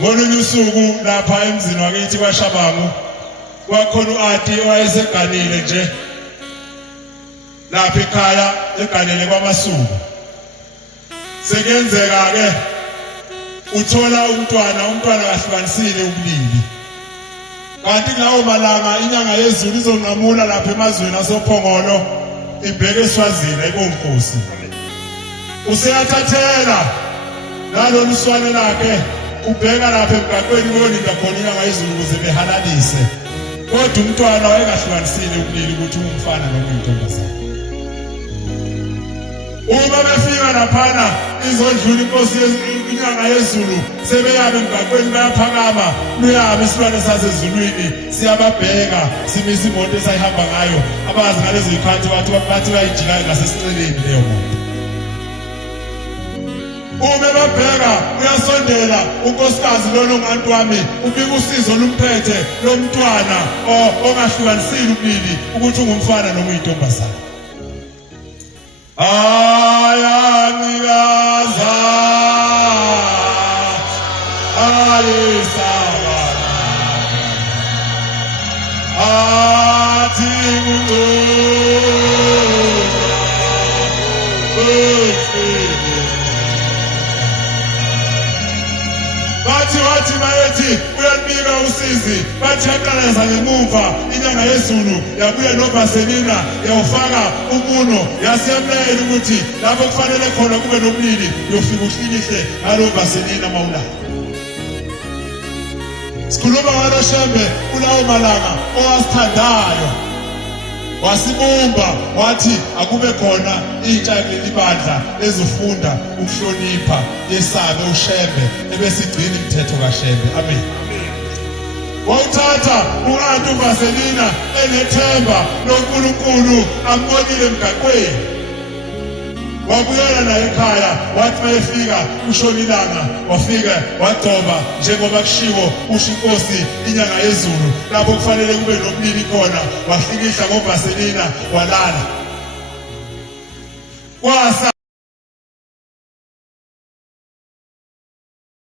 Ngolunye usuku lapha emzini wakithi kwaShabangu kwakhona uAti owayeseganile nje lapha ekhaya eganele kwaMasuku. Sekenzeka ke uthola umntwana kahlukanisile ubulili. Kanti kulawo malanga inyanga yezulu izonqamula lapha emazweni asophongolo ibheke eSwazini ayibonkosi. Useyathathela nalolu swane lakhe ubheka lapha emgaqweni kolinda khona inyanga yezulu ukuze behalalise. Kodwa umntwana wayengahlukanisile ubulili ukuthi umfana noma intombazane. Uma befika laphana izodlula inkosi inyanga yezulu sebeyabe emgaqweni bayaphakama luyabe isilwane sasezulwini siyababheka simisa imoto esayihamba ngayo abazi ngalezo zikhathi bathi bayijika ngasesinceleni leyo moto. Uma babheka uyasondela unkosikazi lona ongantu wami ubika usizo lumphethe lo mntwana ongahlukanisile ubulili ukuthi ungumfana noma uyintombazane. Ayangikaza alisaba athi bathi bayethi uyalibika usizi bathi yaqalaza ngemuva inyanga yezulu yabuya noVaselina yawufaka umuno yasiyamlayela ukuthi lapho kufanele khona kube nobulili yofika uhlikihle ngaloVaselina mawula. Sikhuluma ngalo Shembe kulawo malanga owasithandayo wasibumba wathi akube khona intsha yelibandla ezofunda ukuhlonipha yesabe uShembe ebesigcina imithetho kaShembe. Amen. Wawuthatha uAti uVaselina enethemba loNkulunkulu ambonile emgaqweni. Wabuyela naye ekhaya wathi mayefika ushonilanga wafika wagcoba njengoba kushiwo usho inkosi inyanga yezulu lapho kufanele kube nobulili khona wahlikihla ngoVaselina walala.